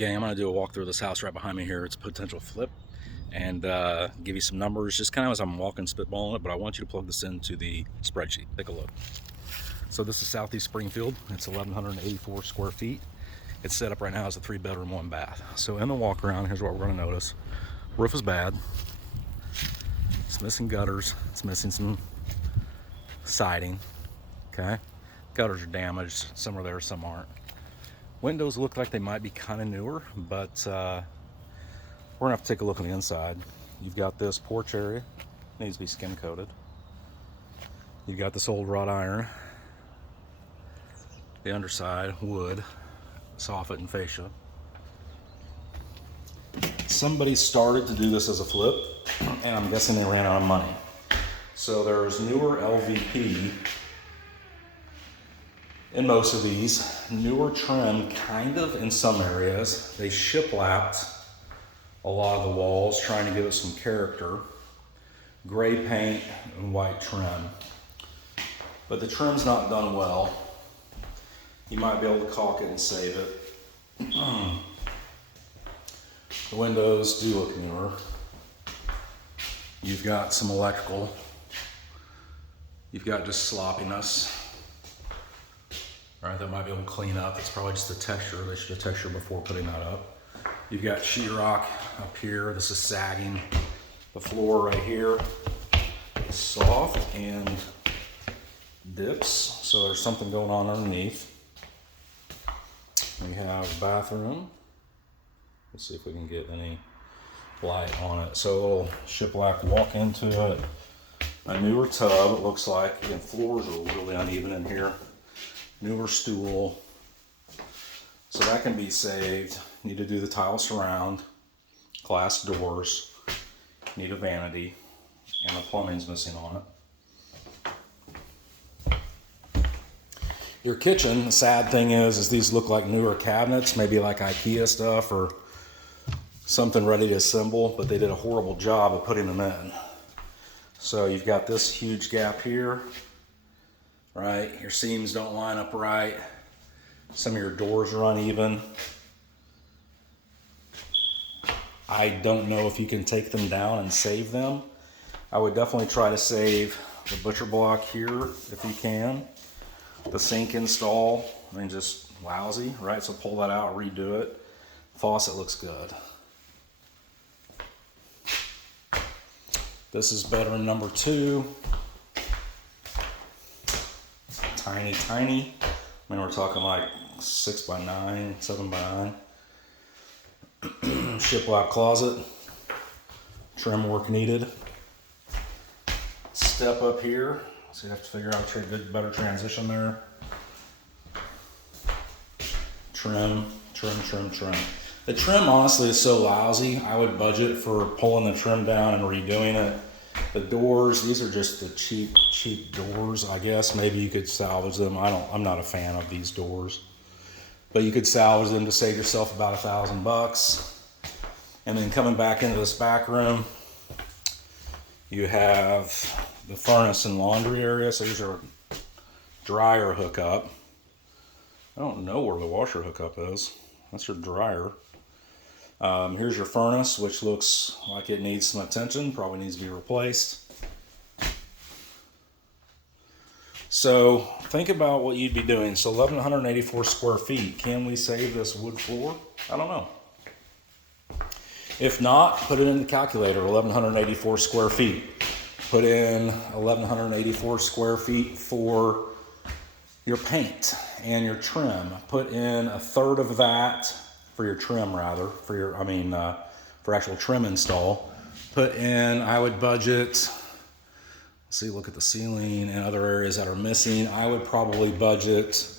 Gang, I'm going to do a walkthrough of this house right behind me here. It's a potential flip, and give you some numbers just kind of as I'm walking, spitballing it, but I want you to plug this into the spreadsheet. Take a look. So this is Southeast Springfield. It's 1,184 square feet. It's set up right now as a 3-bedroom, 1-bath. So in the walk around, here's what we're going to notice. Roof is bad. It's missing gutters. It's missing some siding. Okay. Gutters are damaged. Some are there, some aren't. Windows look like they might be kind of newer, but we're gonna have to take a look on the inside. You've got this porch area, needs to be skin coated. You've got this old wrought iron. The underside, wood, soffit and fascia. Somebody started to do this as a flip, and I'm guessing they ran out of money. So there's newer LVP in most of these, newer trim kind of in some areas. They shiplapped a lot of the walls trying to give it some character. Gray paint and white trim. But the trim's not done well. You might be able to caulk it and save it. The windows do look newer. You've got some electrical. You've got just sloppiness. Right, that might be able to clean up. It's probably just the texture. They should have textured before putting that up. You've got sheetrock up here. This is sagging. The floor right here is soft and dips, so there's something going on underneath. We have a bathroom. Let's see if we can get any light on it. So a little shiplap walk into it. A newer tub, it looks like. Again, floors are really uneven in here. Newer stool, so that can be saved. Need to do the tile surround, glass doors, need a vanity, and the plumbing's missing on it. Your kitchen, the sad thing is these look like newer cabinets, maybe like IKEA stuff or something ready to assemble, but they did a horrible job of putting them in. So you've got this huge gap here. Right, your seams don't line up right. Some of your doors are uneven. I don't know if you can take them down and save them. I would definitely try to save the butcher block here if you can. The sink install, I mean, just lousy, right? So pull that out, redo it. Faucet looks good. This is bedroom number 2. Tiny. I mean, we're talking like 6 by 9, 7 by 9. Shiplap closet. Trim work needed. Step up here. So you have to figure out a good, better transition there. Trim. The trim honestly is so lousy. I would budget for pulling the trim down and redoing it. The doors, these are just the cheap doors, I guess. Maybe you could salvage them. I'm not a fan of these doors. But you could salvage them to save yourself about $1,000. And then coming back into this back room, you have the furnace and laundry area. So these are dryer hookup. I don't know where the washer hookup is. That's your dryer. Here's your furnace, which looks like it needs some attention, probably needs to be replaced. So think about what you'd be doing. So 1,184 square feet. Can we save this wood floor? I don't know. If not, put it in the calculator, 1,184 square feet. Put in 1,184 square feet for your paint and your trim. Put in a third of that for your trim, rather, for actual trim install. Put in, I would budget, let's see, look at the ceiling and other areas that are missing. I would probably budget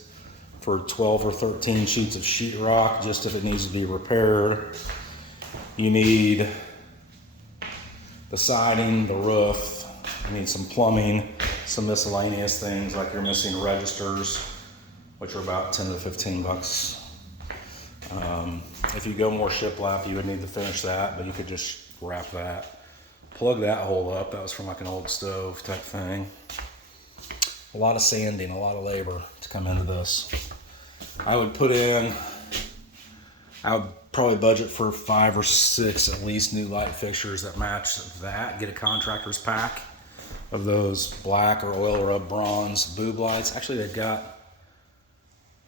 for 12 or 13 sheets of sheetrock, just if it needs to be repaired. You need the siding, the roof, you need some plumbing, some miscellaneous things, like you're missing registers, which are about 10 to 15 bucks. If you go more shiplap, you would need to finish that, but you could just wrap that. Plug that hole up. That was from like an old stove type thing. A lot of sanding, a lot of labor to come into this. I would probably budget for 5 or 6 at least new light fixtures that match that. Get a contractor's pack of those black or oil rub bronze boob lights. Actually, they've got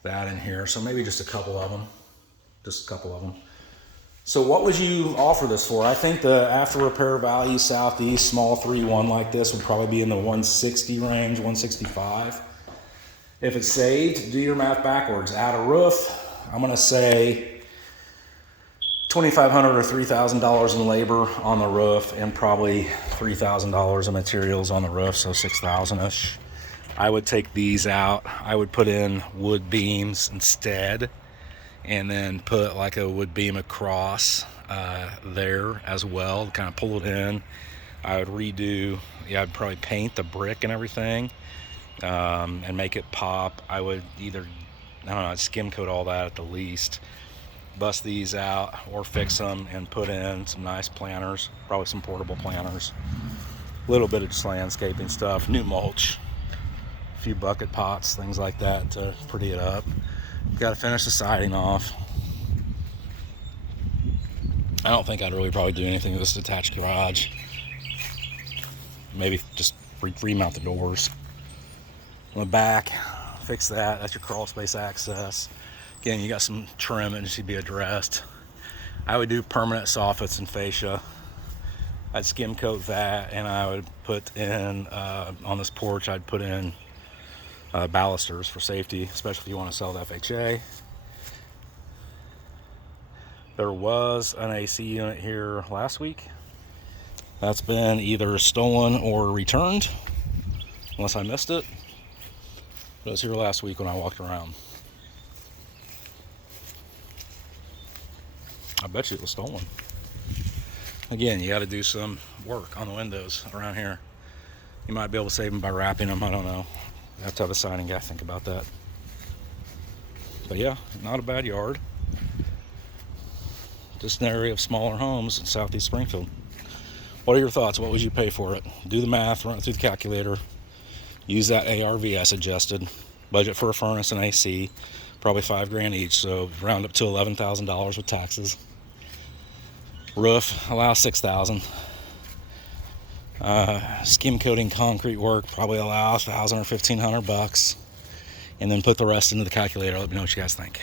that in here, so maybe just a couple of them. So what would you offer this for? I think the after repair value Southeast small 3.1 like this would probably be in the 160 range, 165. If it's saved, do your math backwards. Add a roof. I'm gonna say $2,500 or $3,000 in labor on the roof, and probably $3,000 of materials on the roof, so $6,000-ish. I would take these out. I would put in wood beams instead, and then put like a wood beam across there as well, kind of pull it in. I would redo, I'd probably paint the brick and everything, and make it pop. I would either, I'd skim coat all that at the least, bust these out or fix them and put in some nice planters, probably some portable planters, a little bit of just landscaping stuff, new mulch, a few bucket pots, things like that to pretty it up. Got to finish the siding off. I don't think I'd really probably do anything with this detached garage. Maybe just remount the doors. On the back, fix that. That's your crawl space access. Again, you got some trim that should be addressed. I would do permanent soffits and fascia. I'd skim coat that, and I would put in, on this porch, I'd put in balusters for safety, especially if you want to sell the FHA. There was an AC unit here last week. That's been either stolen or returned, unless I missed it. But it was here last week when I walked around. I bet you it was stolen. Again, you got to do some work on the windows around here. You might be able to save them by wrapping them. I don't know. You have to have a siding guy think about that. But yeah, not a bad yard. Just an area of smaller homes in Southeast Springfield. What are your thoughts? What would you pay for it? Do the math, run it through the calculator. Use that ARV I suggested. Budget for a furnace and AC, probably $5,000 each. So round up to $11,000 with taxes. Roof, allow $6,000. Skim coating concrete work, probably allow $1,000 or $1,500, and then put the rest into the calculator. Let me know what you guys think.